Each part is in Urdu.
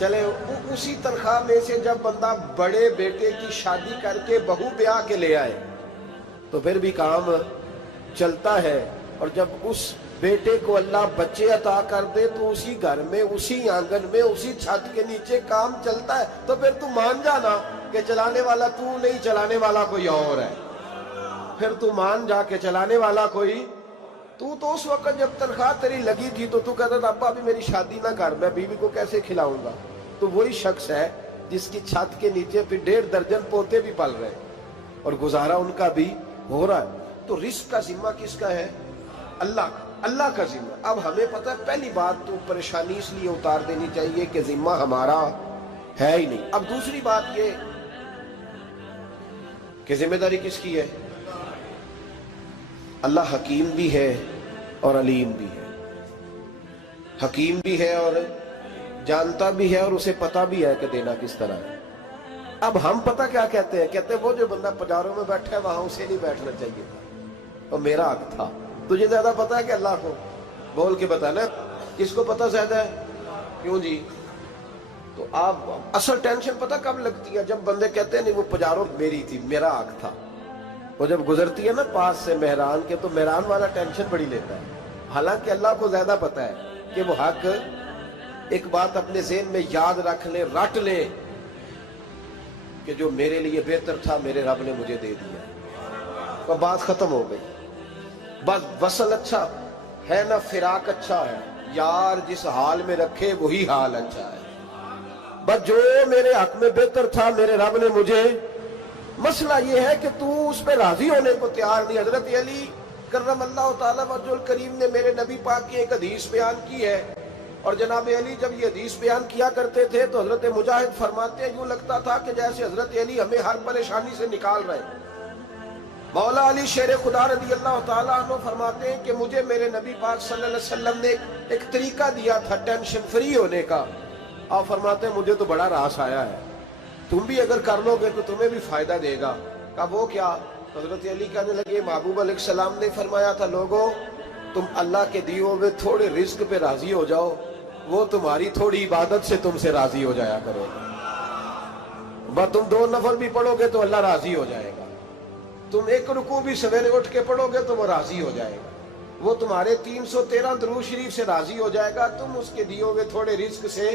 چلے اسی تنخواہ میں سے جب بندہ بڑے بیٹے کی شادی کر کے بہو بیاہ کے لے آئے تو پھر بھی کام چلتا ہے، اور جب اس بیٹے کو اللہ بچے عطا کر دے تو اسی گھر میں، اسی آنگن میں، اسی چھت کے نیچے کام چلتا ہے۔ تو پھر تو مان جانا کہ چلانے والا تو نہیں، چلانے والا کوئی اور ہے۔ پھر تو مان جا کے چلانے والا کوئی تو اس وقت جب تنخواہ تیری لگی تھی تو کہتا تھا ابا ابھی میری شادی نہ کر، میں بیوی کو کیسے کھلاؤں گا؟ تو وہی شخص ہے جس کی چھت کے نیچے پھر 1.5 درجن پوتے بھی پل رہے ہیں اور گزارا ان کا بھی ہو رہا ہے۔ تو رزق کا ذمہ کس کا ہے؟ اللہ کا، اللہ کا ذمہ۔ اب ہمیں پتہ ہے پہلی بات تو پریشانی اس لیے اتار دینی چاہیے کہ ذمہ ہمارا ہے ہی نہیں۔ اب دوسری بات یہ کہ ذمہ داری کس کی ہے؟ اللہ حکیم بھی ہے اور علیم بھی ہے، حکیم بھی ہے اور جانتا بھی ہے اور اسے پتہ بھی ہے کہ دینا کس طرح ہے۔ اب ہم پتہ کیا کہتے ہیں؟ کہتے ہیں وہ جو بندہ پجاروں میں بیٹھا ہے وہاں اسے نہیں بیٹھنا چاہیے تھا، اور میرا حق تھا۔ تجھے زیادہ پتہ ہے کہ اللہ کو؟ بول کے بتانا کس کو پتہ زیادہ ہے؟ کیوں جی؟ تو آپ اصل ٹینشن پتہ کب لگتی ہے؟ جب بندے کہتے ہیں نہیں وہ پجاروں میری تھی، میرا حق تھا۔ وہ جب گزرتی ہے نا پاس سے مہران کے تو مہران والا ٹینشن بڑی لیتا ہے، حالانکہ اللہ کو زیادہ پتہ ہے کہ وہ حق۔ ایک بات اپنے ذہن میں یاد رکھ لیں، رٹ لیں کہ جو میرے لیے بہتر تھا میرے رب نے مجھے دے دیا، تو بات ختم ہو گئی۔ بس وصل اچھا ہے نہ فراق اچھا ہے، یار جس حال میں رکھے وہی حال اچھا ہے۔ بس جو میرے حق میں بہتر تھا میرے رب نے مجھے، مسئلہ یہ ہے کہ تو اس پہ راضی ہونے کو تیار نہیں۔ حضرت علی کرم اللہ تعالیٰ وجہ الکریم نے میرے نبی پاک کی ایک حدیث بیان کی ہے، اور جناب علی جب یہ حدیث بیان کیا کرتے تھے تو حضرت مجاہد فرماتے ہیں یوں لگتا تھا کہ جیسے حضرت علی ہمیں ہر پریشانی سے نکال رہے ہیں۔ مولا علی شیر خدا رضی اللہ تعالیٰ عنہ فرماتے ہیں کہ مجھے میرے نبی پاک صلی اللہ علیہ وسلم نے ایک طریقہ دیا تھا ٹینشن فری ہونے کا، آپ فرماتے ہیں مجھے تو بڑا راس آیا ہے، تم بھی اگر کر لو گے تو تمہیں بھی فائدہ دے گا۔ کہا وہ کیا؟ حضرت علی کہنے لگے محبوب علیہ السلام نے فرمایا تھا لوگوں تم اللہ کے دیے ہوئے تھوڑے رزق پہ راضی ہو جاؤ، وہ تمہاری تھوڑی عبادت سے تم سے راضی ہو جایا کرو گا۔ بس تم 2 نفل بھی پڑھو گے تو اللہ راضی ہو جائے گا، تم 1 رکوع بھی سویرے اٹھ کے پڑھو گے تو وہ راضی ہو جائے گا، وہ تمہارے 313 درود شریف سے راضی ہو جائے گا، تم اس کے دیے ہوئے تھوڑے رزق سے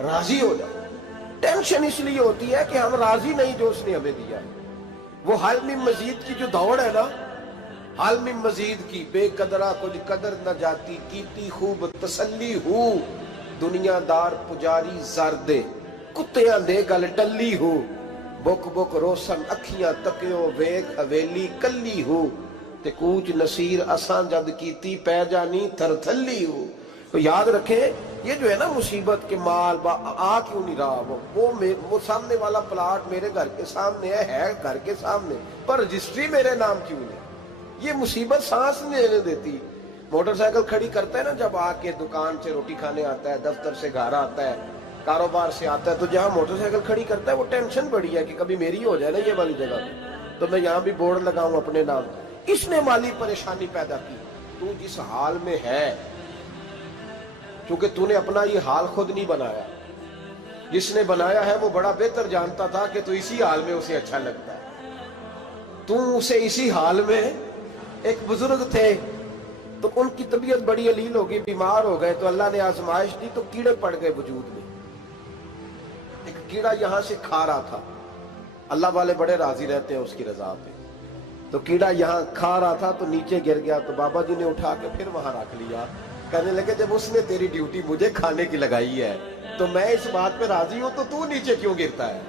راضی ہو جاؤ۔ ٹینشن اس لیے ہوتی ہے کہ ہم راضی نہیں جو اس نے ہمیں دیا ہے۔ وہ حال میں مزید کی جو دوڑ ہے نا، حال میں مزید کی، بے قدرہ کچھ قدر نہ جاتی، کیتی خوب تسلی ہو، دنیا دار پجاری زردے، کتیاں دے گل ٹلی ہو، بک بک روشن اکھیاں تکیو ویک حویلی کلی ہو، تے کوچ نصیر اساں جد کیتی پہ جانی تھر تھلی ہو۔ تو یاد رکھیں یہ جو ہے نا مصیبت کے مال آ کیوں نہیں رہا، وہ سامنے والا پلاٹ میرے گھر کے سامنے ہے گھر کے سامنے، پر رجسٹری میرے نام کیوں نہیں؟ یہ مصیبت سانس نہیں لینے دیتی۔ موٹر سائیکل کھڑی کرتا ہے نا جب آ کے دکان سے روٹی کھانے آتا ہے، دفتر سے گھر آتا ہے، کاروبار سے آتا ہے، تو جہاں موٹر سائیکل کھڑی کرتا ہے وہ ٹینشن بڑی ہے کہ کبھی میری ہو جائے نا یہ والی جگہ تو میں یہاں بھی بورڈ لگاؤں اپنے نام۔ اس نے مالی پریشانی پیدا کی۔ تو جس حال میں ہے، چونکہ تو نے اپنا یہ حال خود نہیں بنایا، جس نے بنایا ہے وہ بڑا بہتر جانتا تھا کہ تو اسی حال میں اسے اچھا لگتا ہے۔ تو اسے اسی حال میں، ایک بزرگ تھے تو ان کی طبیعت بڑی علیل ہو گئی، بیمار ہو گئے، تو اللہ نے آزمائش دی تو کیڑے پڑ گئے وجود میں۔ ایک کیڑا یہاں سے کھا رہا تھا، اللہ والے بڑے راضی رہتے ہیں اس کی رضا پہ، تو کیڑا یہاں کھا رہا تھا تو نیچے گر گیا، تو بابا جی نے اٹھا کے پھر وہاں رکھ لیا، کہنے لگے جب اس نے تیری ڈیوٹی مجھے کھانے کی لگائی ہے تو میں اس بات پہ راضی ہوں، تو نیچے کیوں گرتا ہے؟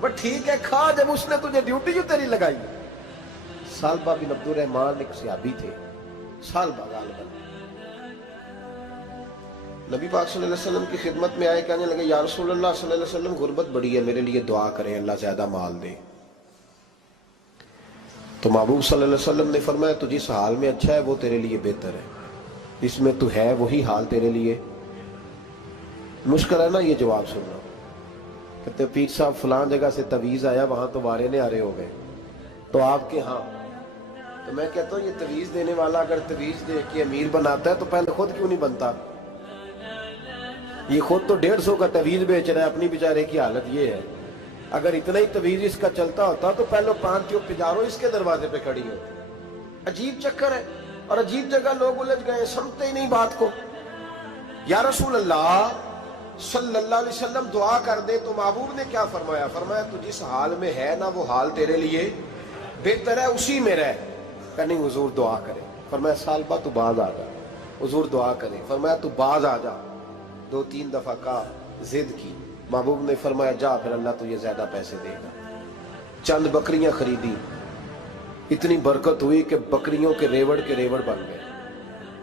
بس ٹھیک ہے کھا، جب اس نے تجھے ڈیوٹی جو تیری لگائی ہے۔ سالبہ بن عبد الرحمن ایک صحابی تھے، سالبہ غالباً، نبی پاک صلی اللہ علیہ وسلم کی خدمت میں آئے، کہنے لگے یا رسول اللہ صلی اللہ علیہ وسلم غربت بڑی ہے، میرے لیے دعا کریں اللہ زیادہ مال دے۔ تو محبوب صلی اللہ علیہ وسلم نے فرمایا تو جس حال میں اچھا ہے وہ تیرے لیے بہتر ہے، اس میں تو ہے وہی حال تیرے لیے۔ مشکل ہے نا یہ جواب سننا۔ کہتے پیر صاحب فلاں جگہ سے تویز آیا، وہاں تو وارے نے آرے ہو گئے، تو آپ کے ہاں؟ تو میں کہتا ہوں یہ تویز دینے والا اگر تویز دے کے امیر بناتا ہے تو پہلے خود کیوں نہیں بنتا؟ یہ خود تو 150 کا تویز بیچ رہا ہے، اپنی بیچارے کی حالت یہ ہے. اگر اتنا ہی تویز اس کا چلتا ہوتا تو پہلے 5 پجاروں اس کے دروازے پہ کھڑی ہوتی. عجیب چکر ہے اور عجیب جگہ لوگ الجھ گئے، سمجھتے ہی نہیں بات کو. یا رسول اللہ صلی اللہ علیہ وسلم دعا کر دے تو محبوب نے کیا فرمایا؟ فرمایا تو جس حال میں ہے نا وہ حال تیرے لیے بہتر ہے، اسی میں رہ. کہ نہیں حضور دعا کرے. فرمایا سال بعد تو باز آ جا. حضور دعا کرے. فرمایا تو باز آ جا. 2-3 دفعہ کا ضد کی. محبوب نے فرمایا جا پھر اللہ تجھے زیادہ پیسے دے گا. چند بکریاں خریدی، اتنی برکت ہوئی کہ بکریوں کے ریوڑ بن گئے.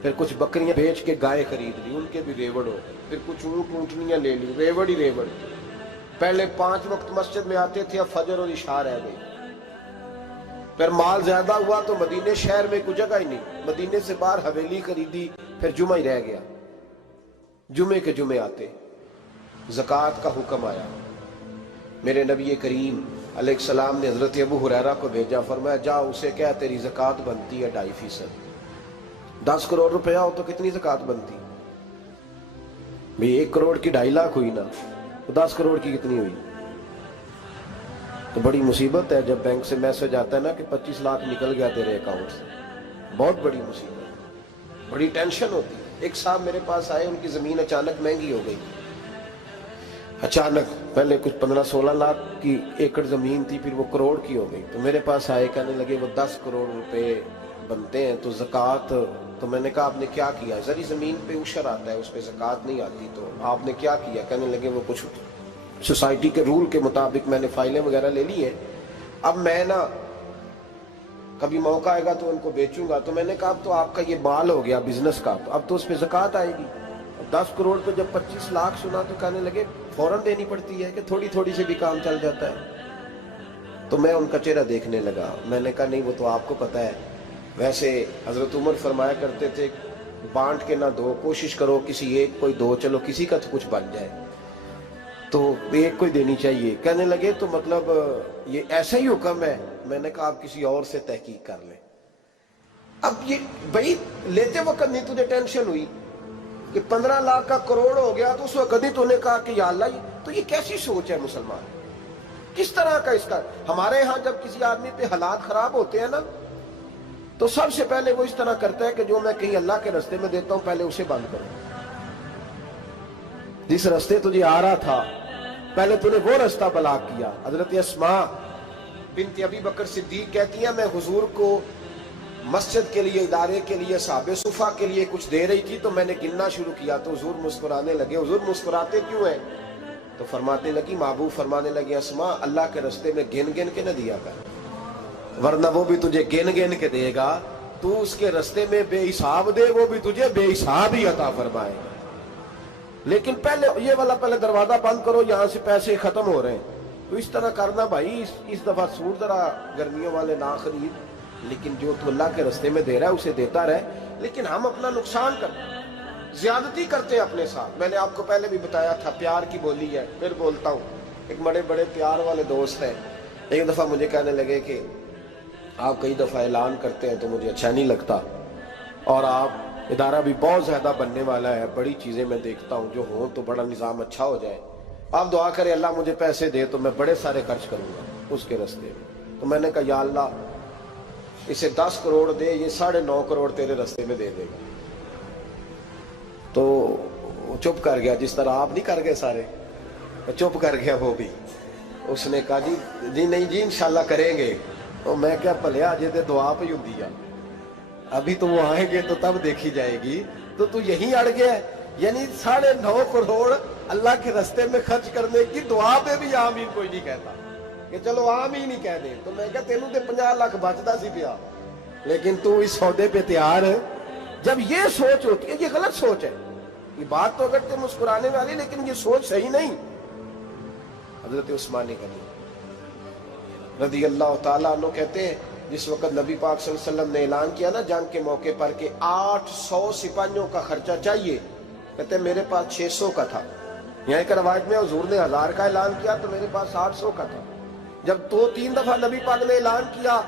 پھر کچھ بکریاں بیچ کے گائے خرید لی، ان کے بھی ریوڑ ہو گئے. پھر کچھ اونٹنیاں لے لی، ریوڑ ہی ریوڑ. پہلے 5 وقت مسجد میں آتے تھے، اب فجر اور عشاء رہ گئی. پھر مال زیادہ ہوا تو مدینے شہر میں کوئی جگہ ہی نہیں، مدینے سے باہر حویلی خریدی. پھر جمعہ ہی رہ گیا. جمعے کے جمعے آتے زکوٰۃ کا حکم آیا. میرے نبی کریم علیہ السلام نے حضرت ابو ہریرہ کو بھیجا. فرمایا جا اسے کہہ تیری زکوٰۃ بنتی ہے 2.5%. 10 کروڑ روپیہ ہو تو کتنی زکوٰۃ بنتی؟ بھئی 1 کروڑ کی 2.5 لاکھ ہوئی نا، تو 10 کروڑ کی کتنی ہوئی؟ تو بڑی مصیبت ہے جب بینک سے میسج آتا ہے نا کہ 25 لاکھ نکل گیا تیرے اکاؤنٹ سے. بہت بڑی مصیبت، بڑی ٹینشن ہوتی. ایک صاحب میرے پاس آئے، ان کی زمین اچانک مہنگی ہو گئی. اچانک پہلے کچھ 15-16 لاکھ کی ایکڑ زمین تھی، پھر وہ کروڑ کی ہو گئی. تو میرے پاس آئے، کہنے لگے وہ 10 کروڑ روپے بنتے ہیں تو زکوٰۃ. تو میں نے کہا آپ نے کیا کیا؟ ذری زمین پہ عشر آتا ہے، اس پہ زکوٰۃ نہیں آتی، تو آپ نے کیا کیا؟ کہنے لگے وہ کچھ سوسائٹی کے رول کے مطابق میں نے فائلیں وغیرہ لے لی ہیں، اب میں نا کبھی موقع آئے گا تو ان کو بیچوں گا. تو میں نے کہا اب تو آپ کا یہ مال ہو گیا بزنس کا، تو اب تو اس پہ زکوٰۃ آئے گی. 10 کروڑ پہ جب 25 لاکھ سنا تو کہنے لگے فوراً دینی پڑتی ہے کہ تھوڑی تھوڑی سے بھی کام چل جاتا ہے. تو میں ان کا چہرہ دیکھنے لگا. میں نے کہا نہیں وہ تو آپ کو پتہ ہے. ویسے حضرت عمر فرمایا کرتے تھے بانٹ کے نہ دو، کوشش کرو کسی ایک کوئی دو، چلو کسی کا تو کچھ بن جائے. تو ایک کوئی دینی چاہیے. کہنے لگے تو مطلب یہ ایسا ہی حکم ہے؟ میں نے کہا آپ کسی اور سے تحقیق کر لیں. اب یہ بھائی لیتے وقت نہیں تجھے ٹینشن ہوئی کہ 15 لاکھ کا کروڑ ہو گیا، تو اس وقت نہیں تو نے کہا کہ یا اللہ. تو یہ کیسی سوچ ہے مسلمان؟ کس طرح کا اس کا؟ ہمارے ہاں جب کسی آدمی پہ حالات خراب ہوتے ہیں نا تو سب سے پہلے وہ اس طرح کرتا ہے کہ جو میں کہیں اللہ کے رستے میں دیتا ہوں پہلے اسے بند کروں. جس رستے تجھے آ رہا تھا پہلے تو نے وہ رستہ بلاک کیا. حضرت اسماء بنت ابی بکر صدیق کہتی ہیں میں حضور کو مسجد کے لیے، ادارے کے لیے، صحابہ صفحہ کے لیے کچھ دے رہی تھی، تو میں نے گننا شروع کیا تو حضور مسکرانے لگے. حضور مسکراتے کیوں ہیں؟ تو فرمانے لگی، محبوب فرمانے لگے اسماء اللہ کے رستے میں گن گن کے نہ دیا کر، ورنہ وہ بھی تجھے گن گن کے دے گا. تو اس کے رستے میں بے حساب دے، وہ بھی تجھے بے حساب ہی عطا فرمائے گا. لیکن پہلے یہ والا پہلے دروازہ بند کرو، یہاں سے پیسے ختم ہو رہے ہیں. تو اس طرح کرنا بھائی. اس دفعہ سور ذرا گرمیوں والے نہ خرید، لیکن جو تو اللہ کے رستے میں دے رہا ہے اسے دیتا رہے. لیکن ہم اپنا نقصان کرتے ہیں، زیادتی کرتے ہیں اپنے ساتھ. میں نے آپ کو پہلے بھی بتایا تھا پیار کی بولی ہے، پھر بولتا ہوں. ایک بڑے بڑے پیار والے دوست ہیں، ایک دفعہ مجھے کہنے لگے کہ آپ کئی دفعہ اعلان کرتے ہیں تو مجھے اچھا نہیں لگتا، اور آپ ادارہ بھی بہت زیادہ بننے والا ہے، بڑی چیزیں میں دیکھتا ہوں جو ہوں تو بڑا نظام اچھا ہو جائے. آپ دعا کریں اللہ مجھے پیسے دے تو میں بڑے سارے خرچ کروں گا اس کے رستے میں. تو میں نے کہا یا اللہ اسے 10 کروڑ دے، یہ 9.5 کروڑ تیرے رستے میں دے دے گا. تو چپ کر گیا، جس طرح آپ نہیں کر گئے سارے، چپ کر گیا وہ بھی. اس نے کہا جی نہیں جی انشاءاللہ کریں گے. تو میں کیا بھلیا جی تے دعا پہ ہوں دیا، ابھی تو وہ آئیں گے تو تب دیکھی جائے گی. تو یہیں اڑ گیا ہے. یعنی 9.5 کروڑ اللہ کے رستے میں خرچ کرنے کی دعا پہ بھی آمین کوئی نہیں کہتا کہ چلو آمین ہی کہہ دیں. تو میں کہا تینوں تے 50 لاکھ بچتا سی پیا، لیکن تو اس سودے پہ تیار ہے. جب یہ سوچ ہوتی ہے، یہ غلط سوچ ہے. یہ بات تو اگر تے مسکرانے والی، لیکن یہ سوچ صحیح نہیں. حضرت عثمان غنی رضی اللہ تعالیٰ عنہ کہتے ہیں جس وقت نبی پاک صلی اللہ علیہ وسلم نے اعلان کیا نا جنگ کے موقع پر کہ 800 سپاہیوں کا خرچہ چاہیے، کہتے ہیں میرے پاس 600 کا تھا. یہاں ایک روایت میں حضور نے 1000 کا اعلان کیا تو میرے پاس 800 کا تھا. جب 2-3 دفعہ نبی پاک نے اعلان کیا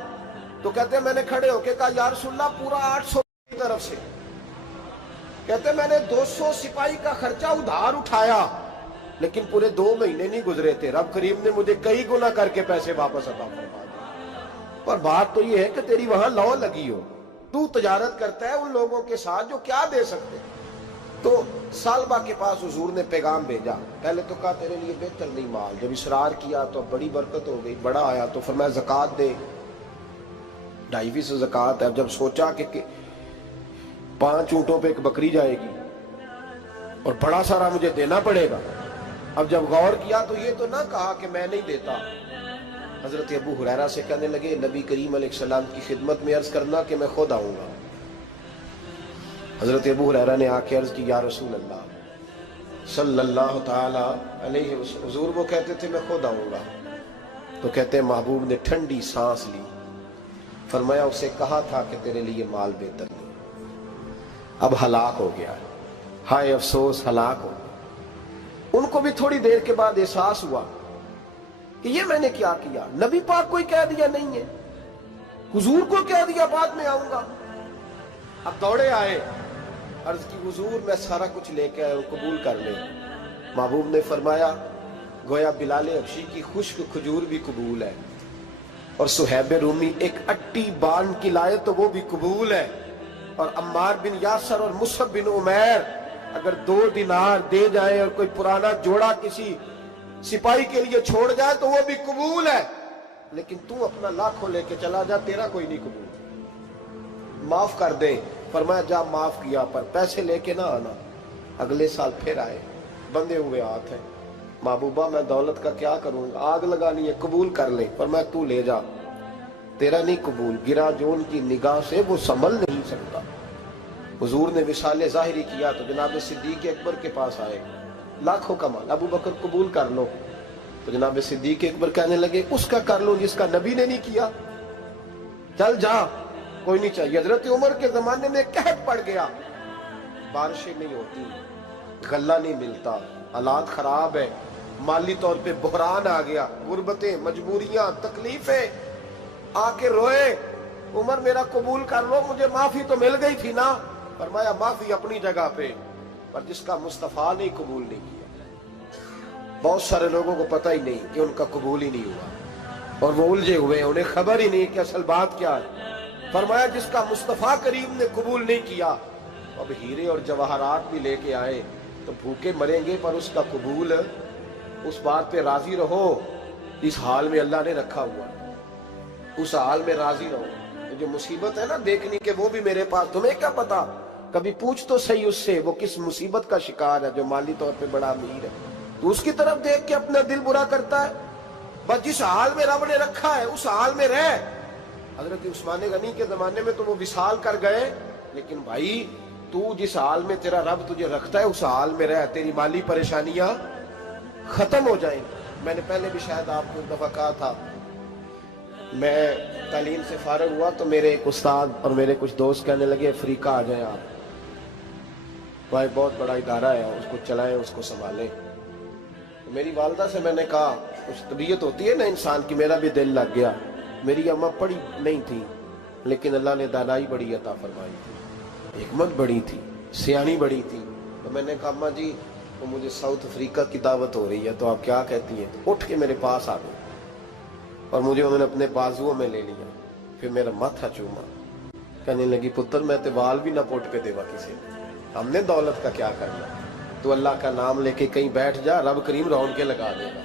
تو کہتے ہیں میں نے کھڑے ہو کے کہا یا رسول اللہ پورا 800 کی طرف سے. کہتے میں نے 200 سپاہی کا خرچہ ادھار اٹھایا لیکن پورے 2 مہینے نہیں گزرے تھے، رب کریم نے مجھے کئی گنا کر کے پیسے واپس عطا فرما دیے۔ پر بات تو یہ ہے کہ تیری وہاں لو لگی ہو، تو تجارت کرتا ہے ان لوگوں کے ساتھ جو کیا دے سکتے۔ تو سالبہ کے پاس حضور نے پیغام بھیجا، پہلے تو کہا تیرے لیے بہتر نہیں مال، جب اصرار کیا تو بڑی برکت ہو گئی، بڑا آیا تو فرمایا زکوٰۃ دے، 2.5% زکوٰۃ ہے۔ اب جب سوچا کہ 5 اونٹوں پہ ایک بکری جائے گی اور بڑا سارا مجھے دینا پڑے گا، اب جب غور کیا تو یہ تو نہ کہا کہ میں نہیں دیتا۔ حضرت ابو ہریرہ سے کہنے لگے نبی کریم علیہ السلام کی خدمت میں عرض کرنا کہ میں خود آؤں گا۔ حضرت ابو ہریرہ نے آ کے عرض کی یا رسول اللہ صلی اللہ تعالی علیہ وسلم، حضور وہ کہتے تھے میں خود آؤں گا، تو کہتے ہیں محبوب نے ٹھنڈی سانس لی، فرمایا اسے کہا تھا کہ تیرے لیے مال بہتر نہیں، اب ہلاک ہو گیا، ہائے افسوس ہلاک ہو گیا۔ ان کو بھی تھوڑی دیر کے بعد احساس ہوا کہ یہ میں نے کیا کیا، نبی پاک کو ہی کہہ دیا نہیں ہے، حضور کو کہہ دیا بعد میں آؤں گا۔ اب دوڑے آئے، عرض کی حضور میں سارا کچھ لے کے آئے ہوں، قبول کر لیں۔ محبوب نے فرمایا گویا بلال حبشی کی خشک کھجور بھی قبول ہے، اور صہیب رومی ایک اٹی بان کی لائے تو وہ بھی قبول ہے، اور عمار بن یاسر اور مصعب بن عمیر اگر 2 دینار دے جائیں اور کوئی پرانا جوڑا کسی سپاہی کے لیے چھوڑ جائے تو وہ بھی قبول ہے، لیکن تو اپنا لاکھوں لے کے چلا جا، تیرا کوئی نہیں قبول، معاف کر دیں۔ فرمایا جا معاف کیا، پر پیسے لے کے نہ آنا۔ اگلے سال پھر آئے، بندے ہوئے ہاتھ ہیں، محبوبہ میں دولت کا کیا کروں گا، آگ لگانی ہے، قبول کر لیں۔ فرمایا تو لے جا، تیرا نہیں قبول، گرا جو ان کی نگاہ سے وہ سنبھل نہیں سکتا۔ حضور نے وصال ظاہری کیا تو جناب صدیق اکبر کے پاس آئے، لاکھوں کا مال، ابو بکر قبول کر لو، تو جناب صدیق اکبر کہنے لگے اس کا کر لو جس کا نبی نے نہیں کیا، چل جا کوئی نہیں چاہیے۔ حضرت عمر کے زمانے میں قحط پڑ گیا، بارشیں نہیں ہوتی، غلہ نہیں ملتا، حالات خراب ہے، مالی طور پہ بحران آ گیا، غربتیں، مجبوریاں، تکلیفیں، آ کے روئے، عمر میرا قبول کر لو، مجھے معافی تو مل گئی تھی نا۔ فرمایا معافی اپنی جگہ پہ، پر جس کا مصطفیٰ نے قبول نہیں کیا۔ بہت سارے لوگوں کو پتہ ہی نہیں کہ ان کا قبول ہی نہیں ہوا، اور وہ الجھے ہوئے، انہیں خبر ہی نہیں کہ اصل بات کیا ہے۔ فرمایا جس کا مصطفیٰ کریم نے قبول نہیں کیا، اب ہیرے اور جواہرات بھی لے کے آئے تو بھوکے مریں گے، پر اس کا قبول، اس بات پہ راضی رہو اس حال میں اللہ نے رکھا ہوا، اس حال میں راضی رہو۔ جو مصیبت ہے نا دیکھنی کہ وہ بھی میرے پاس، تمہیں کیا پتا، کبھی پوچھ تو صحیح اس سے وہ کس مصیبت کا شکار ہے، جو مالی طور پہ بڑا امیر ہے، تو اس کی طرف دیکھ کے اپنا دل برا کرتا ہے۔ بس جس حال میں رب نے رکھا ہے اس حال میں رہ۔ حضرت عثمان غنی کے زمانے میں تو وہ وصال کر گئے، لیکن بھائی تو جس حال میں تیرا رب تجھے رکھتا ہے اس حال میں رہ، تیری مالی پریشانیاں ختم ہو جائیں۔ میں نے پہلے بھی شاید آپ کو ایک دفعہ کہا تھا، میں تعلیم سے فارغ ہوا تو میرے ایک استاد اور میرے کچھ دوست کہنے لگے افریقہ آ جائیں آپ، وہاں بہت بڑا ادارہ ہے، اس کو چلائیں، اس کو سنبھالیں۔ میری والدہ سے میں نے کہا، کچھ طبیعت ہوتی ہے نا انسان کی، میرا بھی دل لگ گیا۔ میری اماں پڑھی نہیں تھی لیکن اللہ نے دانائی بڑی عطا فرمائی تھی، حکمت بڑی تھی، سیانی بڑی تھی۔ تو میں نے کہا اماں جی وہ مجھے ساؤتھ افریقہ کی دعوت ہو رہی ہے تو آپ کیا کہتی ہیں؟ اٹھ کے میرے پاس آ گئے اور مجھے انہوں نے اپنے بازوؤں میں لے لیا، پھر میرا ماتھا چوما، کہنے لگی پتر میں تے وال بھی نہ پوٹ کے دیوا کسی، ہم نے دولت کا کیا کرنا، تو اللہ کا نام لے کے کہیں بیٹھ جا، رب کریم رون کے لگا دے گا،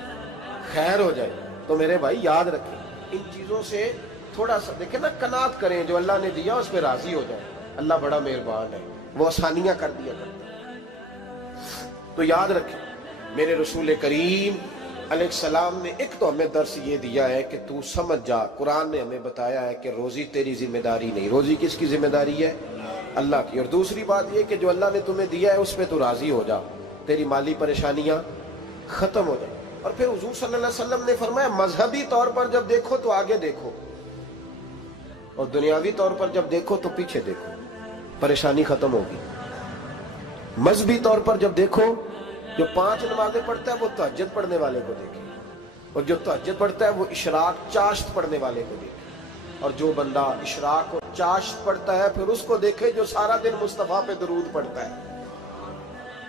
خیر ہو جائے۔ تو میرے بھائی یاد رکھیں ان چیزوں سے تھوڑا سا دیکھیں نا، قناعت کریں، جو اللہ نے دیا اس پہ راضی ہو جائیں، اللہ بڑا مہربان ہے، وہ آسانیاں کر دیا کرتا ہے۔ تو یاد رکھیں میرے رسول کریم علیہ السلام نے ایک تو ہمیں درس یہ دیا ہے کہ تو سمجھ جا، قرآن نے ہمیں بتایا ہے کہ روزی تیری ذمہ داری نہیں، روزی کس کی ذمہ داری ہے؟ اللہ کی۔ اور دوسری بات یہ کہ جو اللہ نے تمہیں دیا ہے اس پہ تو راضی ہو جا، تیری مالی پریشانیاں ختم ہو جائیں۔ اور پھر حضور صلی اللہ علیہ وسلم نے فرمایا مذہبی طور پر جب دیکھو تو آگے دیکھو، اور دنیاوی طور پر جب دیکھو تو پیچھے دیکھو، پریشانی ختم ہوگی۔ مذہبی طور پر جب دیکھو، جو 5 نمازیں پڑھتا ہے وہ تہجد پڑھنے والے کو دیکھے، اور جو تہجد پڑھتا ہے وہ اشراق چاشت پڑھنے والے کو دیکھے، اور جو بندہ اشراق اور چاشت پڑھتا ہے پھر اس کو دیکھے جو سارا دن مصطفیٰ پہ درود پڑھتا ہے۔